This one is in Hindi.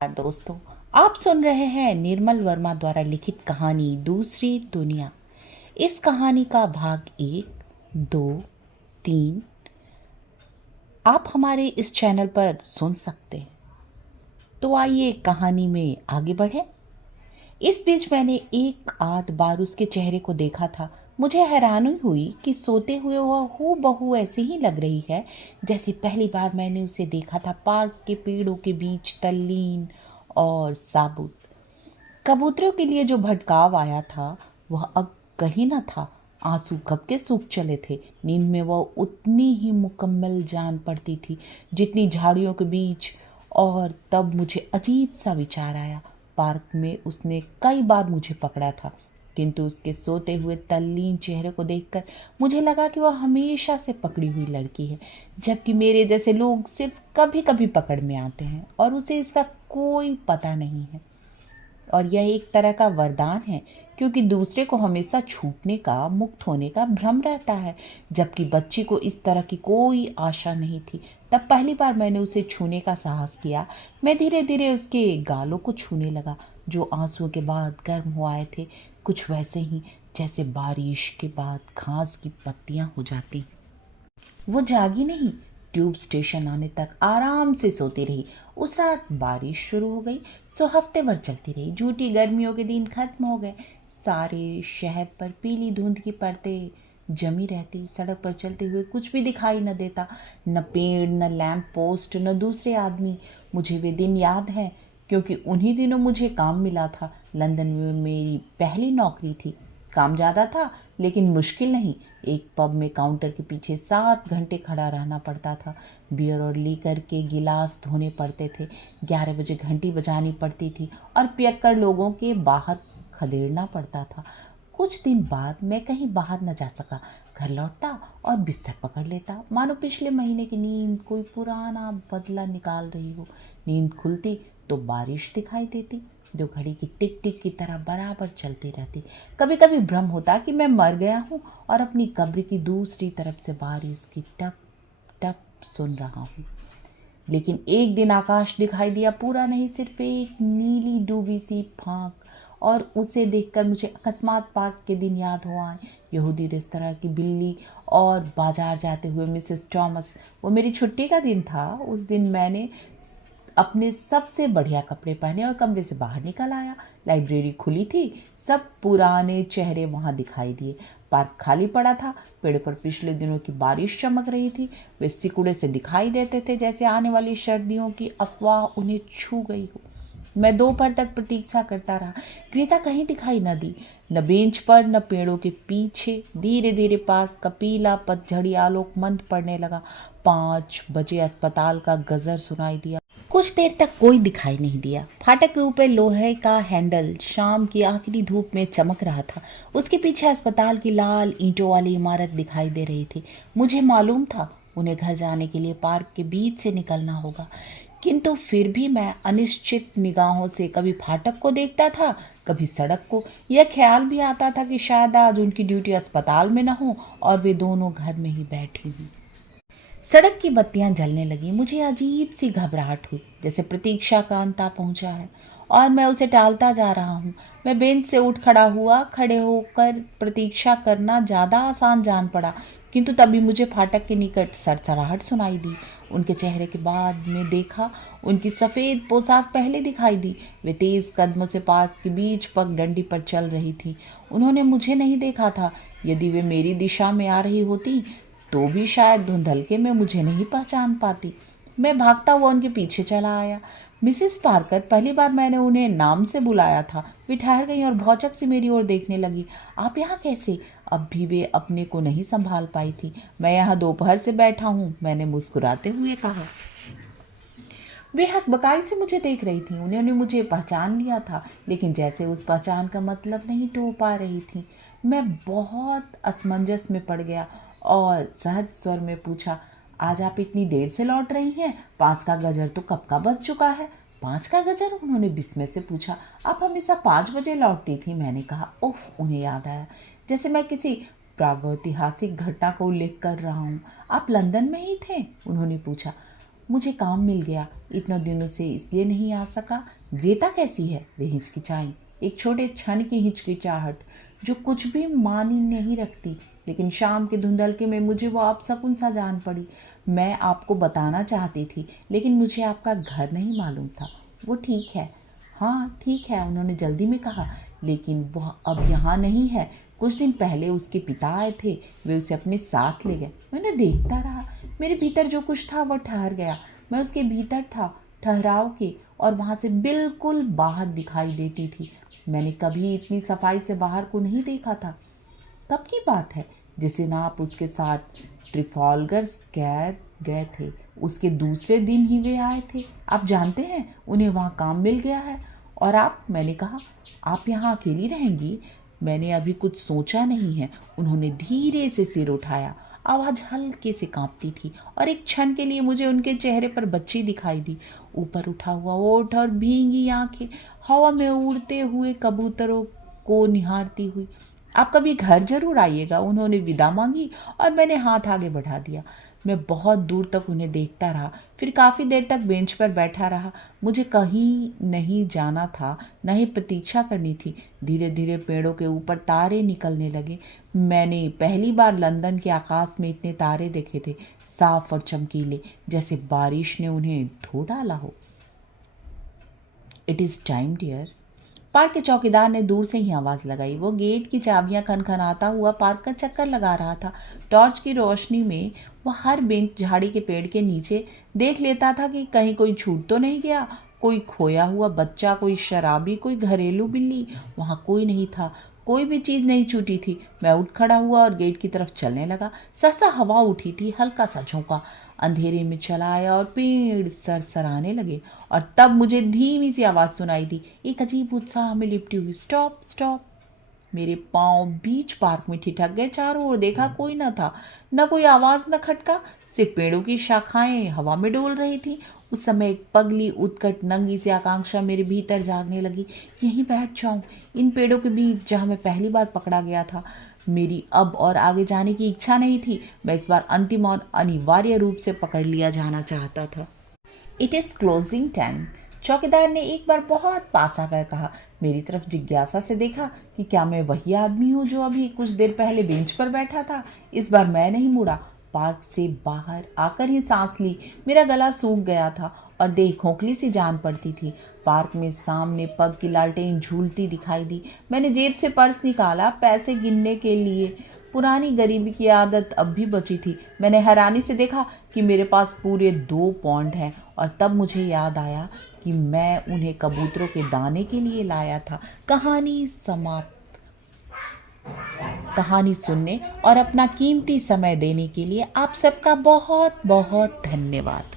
दोस्तों, आप सुन रहे हैं निर्मल वर्मा द्वारा लिखित कहानी दूसरी दुनिया। इस कहानी का भाग 1, 2, 3 आप हमारे इस चैनल पर सुन सकते हैं। तो आइए कहानी में आगे बढ़ें। इस बीच मैंने एक आध बार उसके चेहरे को देखा था। मुझे हैरानी हुई कि सोते हुए वह हूबहू ऐसी ही लग रही है जैसे पहली बार मैंने उसे देखा था, पार्क के पेड़ों के बीच, तल्लीन और साबुत। कबूतरों के लिए जो भटकाव आया था वह अब कहीं न था। आंसू कब के सूख चले थे। नींद में वह उतनी ही मुकम्मल जान पड़ती थी जितनी झाड़ियों के बीच। और तब मुझे अजीब सा विचार आया। पार्क में उसने कई बार मुझे पकड़ा था, किंतु उसके सोते हुए तल्लीन चेहरे को देखकर मुझे लगा कि वह हमेशा से पकड़ी हुई लड़की है, जबकि मेरे जैसे लोग सिर्फ कभी कभी पकड़ में आते हैं और उसे इसका कोई पता नहीं है। और यह एक तरह का वरदान है, क्योंकि दूसरे को हमेशा छूटने का, मुक्त होने का भ्रम रहता है, जबकि बच्ची को इस तरह की कोई आशा नहीं थी। तब पहली बार मैंने उसे छूने का साहस किया। मैं धीरे धीरे उसके गालों को छूने लगा, जो आंसुओं के बाद गर्म हो आए थे, कुछ वैसे ही जैसे बारिश के बाद घास की पत्तियां हो जाती। वो जागी नहीं। ट्यूब स्टेशन आने तक आराम से सोती रही। उस रात बारिश शुरू हो गई, सो हफ्ते भर चलती रही। झूठी गर्मियों के दिन खत्म हो गए। सारे शहर पर पीली धुंध की परतें जमी रहती। सड़क पर चलते हुए कुछ भी दिखाई न देता, न पेड़, न लैंप पोस्ट, न दूसरे आदमी। मुझे वे दिन याद हैं, क्योंकि उन्हीं दिनों मुझे काम मिला था। लंदन में मेरी पहली नौकरी थी। काम ज़्यादा था लेकिन मुश्किल नहीं। एक पब में काउंटर के पीछे 7 घंटे खड़ा रहना पड़ता था। बियर और लीकर के गिलास धोने पड़ते थे। 11 बजे घंटी बजानी पड़ती थी और पियक्कड़ लोगों के बाहर खदेड़ना पड़ता था। कुछ दिन बाद मैं कहीं बाहर न जा सका। घर लौटता और बिस्तर पकड़ लेता, मानो पिछले महीने की नींद कोई पुराना बदला निकाल रही हो। नींद खुलती तो बारिश दिखाई देती, जो घड़ी की टिक टिक की तरह बराबर चलती रहती। कभी कभी भ्रम होता कि मैं मर गया हूँ और अपनी कब्र की दूसरी तरफ से बारिश की टप टप सुन रहा हूँ। लेकिन एक दिन आकाश दिखाई दिया, पूरा नहीं, सिर्फ एक नीली डूबी सी फांक। और उसे देखकर मुझे अकस्मात पार्क के दिन याद हो आए। यहूदी रेस्तरां की बिल्ली और बाजार जाते हुए मिसेस थॉमस। वो मेरी छुट्टी का दिन था। उस दिन मैंने अपने सबसे बढ़िया कपड़े पहने और कमरे से बाहर निकल आया। लाइब्रेरी खुली थी। सब पुराने चेहरे वहां दिखाई दिए। पार्क खाली पड़ा था। पेड़ पर पिछले दिनों की बारिश चमक रही थी। वे सिकुड़े से दिखाई देते थे, जैसे आने वाली सर्दियों की अफवाह उन्हें छू गई हो। मैं दोपहर तक प्रतीक्षा करता रहा। ग्रीता कहीं दिखाई न दी, न बेंच पर, न पेड़ों के पीछे। धीरे धीरे पार्क का पीला पतझड़ी आलोक मंद पड़ने लगा। 5 बजे अस्पताल का गजर सुनाई दिया। कुछ देर तक कोई दिखाई नहीं दिया। फाटक के ऊपर लोहे का हैंडल शाम की आखिरी धूप में चमक रहा था। उसके पीछे अस्पताल की लाल ईंटों वाली इमारत दिखाई दे रही थी। मुझे मालूम था उन्हें घर जाने के लिए पार्क के बीच से निकलना होगा, किंतु फिर भी मैं अनिश्चित निगाहों से कभी फाटक को देखता था, कभी सड़क को। यह ख्याल भी आता था कि शायद आज उनकी ड्यूटी अस्पताल में न हो और वे दोनों घर में ही बैठी हुई। सड़क की बत्तियां जलने लगी। मुझे अजीब सी घबराहट हुई, जैसे प्रतीक्षा का अंत आ पहुंचा है और मैं उसे टालता जा रहा हूँ। मैं बेंच से उठ खड़ा हुआ। खड़े होकर प्रतीक्षा करना ज़्यादा आसान जान पड़ा, किंतु तभी मुझे फाटक के निकट सरसराहट सुनाई दी। उनके चेहरे के बाद में देखा। उनकी सफ़ेद पोशाक पहले दिखाई दी। वे तेज़ कदमों से पार्क के बीच पगडंडी पर चल रही थी। उन्होंने मुझे नहीं देखा था। यदि वे मेरी दिशा में आ रही होती तो भी शायद धुंधलके में मुझे नहीं पहचान पाती। मैं भागता हुआ उनके पीछे चला आया। मिसेस पार्कर, पहली बार मैंने उन्हें नाम से बुलाया था। वे ठहर गई और भौचक से मेरी ओर देखने लगी। आप यहाँ कैसे? अब भी वे अपने को नहीं संभाल पाई थी। मैं यहाँ दोपहर से बैठा हूँ, मैंने मुस्कुराते हुए कहा। वे हकबकाई से मुझे देख रही थी। उन्होंने मुझे पहचान लिया था, लेकिन जैसे उस पहचान का मतलब नहीं टो पा रही थी। मैं बहुत असमंजस में पड़ गया और सहज स्वर में पूछा, आज आप इतनी देर से लौट रही हैं? 5 का गजर तो कब का बज चुका है। 5 का गजर? उन्होंने विस्मय से पूछा। आप हमेशा 5 बजे लौटती थी, मैंने कहा। उफ, उन्हें याद आया, जैसे मैं किसी प्रागैतिहासिक घटना का उल्लेख कर रहा हूँ। आप लंदन में ही थे? उन्होंने पूछा। मुझे काम मिल गया, इतने दिनों से इसलिए नहीं आ सका। ग्रेटा कैसी है? वे हिचकिचाई, एक छोटे क्षण की हिचकिचाहट जो कुछ भी मानी नहीं रखती, लेकिन शाम के धुंधलके में मुझे वो अपशकुन सा जान पड़ी। मैं आपको बताना चाहती थी, लेकिन मुझे आपका घर नहीं मालूम था। वो ठीक है, हाँ ठीक है, उन्होंने जल्दी में कहा, लेकिन वह अब यहाँ नहीं है। कुछ दिन पहले उसके पिता आए थे, वे उसे अपने साथ ले गए। मैंने देखता रहा, मेरे भीतर जो कुछ था वह ठहर गया। मैं उसके भीतर था, ठहराव के, और वहाँ से बिल्कुल बाहर दिखाई देती थी। मैंने कभी इतनी सफाई से बाहर को नहीं देखा था। कब की बात है? जिस दिन आप उसके साथ ट्रिफॉल्गर स्क्वायर गए थे, उसके दूसरे दिन ही वे आए थे। आप जानते हैं, उन्हें वहाँ काम मिल गया है। और आप? मैंने कहा, आप यहाँ अकेली रहेंगी? मैंने अभी कुछ सोचा नहीं है। उन्होंने धीरे से सिर उठाया, आवाज़ हल्के से कांपती थी, और एक क्षण के लिए मुझे उनके चेहरे पर बच्ची दिखाई दी। ऊपर उठा हुआ ओठ और भींगी आंखें, हवा में उड़ते हुए कबूतरों को निहारती हुई। आप कभी घर जरूर आइएगा। उन्होंने विदा मांगी और मैंने हाथ आगे बढ़ा दिया। मैं बहुत दूर तक उन्हें देखता रहा, फिर काफ़ी देर तक बेंच पर बैठा रहा। मुझे कहीं नहीं जाना था, न ही प्रतीक्षा करनी थी। धीरे धीरे पेड़ों के ऊपर तारे निकलने लगे। मैंने पहली बार लंदन के आकाश में इतने तारे देखे थे, साफ और चमकीले, जैसे बारिश ने उन्हें धो डाला हो। It is time dear. Park के चौकीदार ने दूर से ही आवाज़ लगाई। वो गेट की चाबियां खनखनाता हुआ पार्क का चक्कर लगा रहा था। टॉर्च की रोशनी में वह हर बेंच, झाड़ी के पेड़ के नीचे देख लेता था कि कहीं कोई छूट तो नहीं गया। कोई खोया हुआ बच्चा, कोई शराबी, कोई घरेलू बिल्ली। वहाँ कोई नहीं था, कोई भी चीज़ नहीं छूटी थी। मैं उठ खड़ा हुआ और गेट की तरफ चलने लगा। सहसा हवा उठी थी, हल्का सा झोंका अंधेरे में चला आया और पेड़ सरसराने लगे। और तब मुझे धीमी सी आवाज़ सुनाई दी, एक अजीब उत्साह में लिपटी हुई, स्टॉप स्टॉप। मेरे पांव बीच पार्क में ठिठक गए। चारों ओर देखा, कोई न था, न कोई आवाज़, न खटका, सिर्फ पेड़ों की शाखाएं हवा में डोल रही थी। उस समय एक पगली, उत्कट, नंगी सी आकांक्षा मेरे भीतर जागने लगी। यहीं बैठ जाऊं, इन पेड़ों के बीच, जहां मैं पहली बार पकड़ा गया था। मेरी अब और आगे जाने की इच्छा नहीं थी। मैं इस बार अंतिम और अनिवार्य रूप से पकड़ लिया जाना चाहता था। It is closing time. चौकीदार ने एक बार बहुत पास आकर कहा। मेरी तरफ जिज्ञासा से देखा कि क्या मैं वही आदमी हूँ जो अभी कुछ देर पहले बेंच पर बैठा था। इस बार मैं नहीं मुड़ा। पार्क से बाहर आकर ही सांस ली। मेरा गला सूख गया था और देह खोखली सी जान पड़ती थी। पार्क में सामने पग की लालटेन झूलती दिखाई दी। मैंने जेब से पर्स निकाला, पैसे गिनने के लिए। पुरानी गरीबी की आदत अब भी बची थी। मैंने हैरानी से देखा कि मेरे पास पूरे 2 पौंड हैं, और तब मुझे याद आया कि मैं उन्हें कबूतरों के दाने के लिए लाया था। कहानी समाप्त। कहानी सुनने और अपना कीमती समय देने के लिए आप सबका बहुत बहुत धन्यवाद।